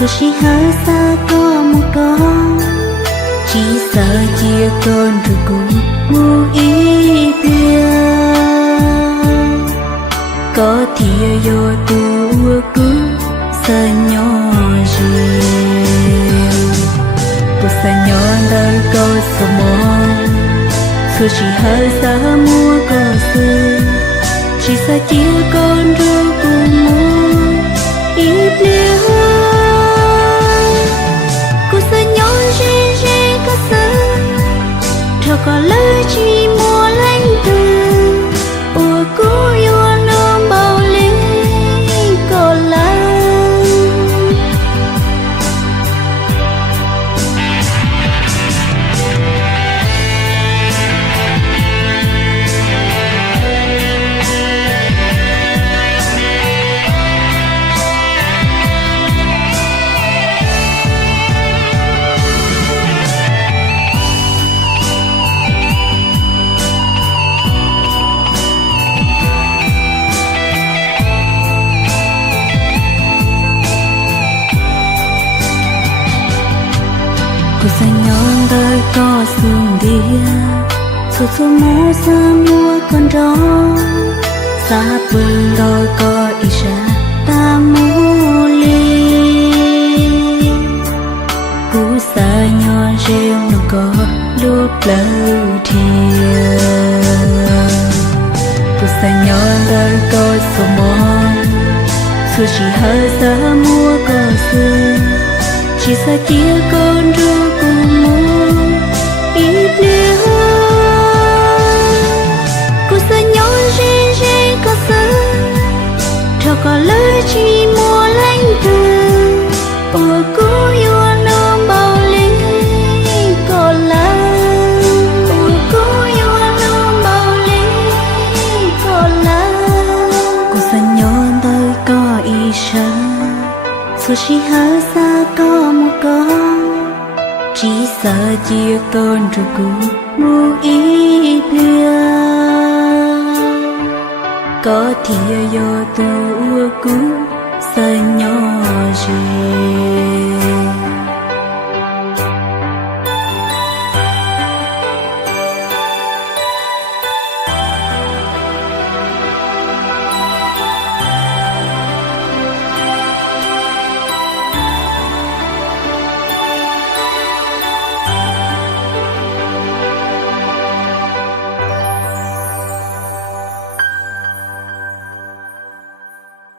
Thôi chỉ hơi xa có một con, chỉ sợ chia con rồi cũng ngu ý bia. Có thìa vô tu cứ sợ nhỏ riêng, tu sợ nhỏ đời có sợ mòn. Thôi chỉ hơi xa mua có sự, chỉ sợ chia con rồi cũng ngu ý bia. Cho có lời chỉ mua lánh từ ủa cố yêu nôm bao lý có lắm. Cô sẽ nhon đời có sương đĩa, số số mô xa mua con gió, xa bừng đôi có ý ra ta mô ly. Cú xa nhon riêng nó có lúc lâu thiêng. Cô sẽ nhon đời có số mòn, số chỉ hơi xa mua có sương, chỉ sợ chia con rồi cùng muốn ít bia. Cô sợ nhỏ rê có sợ, cho có lời chỉ mua lánh từ ủa cố yêu nôm bao lý có lắm. Ủa cố yêu nôm bao lý có lắm. Cô sợ nhỏ đời có ý sợ, số chỉ hơi xa có một con, chỉ sợ chia con rồi cũng ngu ý bia. Có thìa vô tu cũng sợ nhỏ riêng.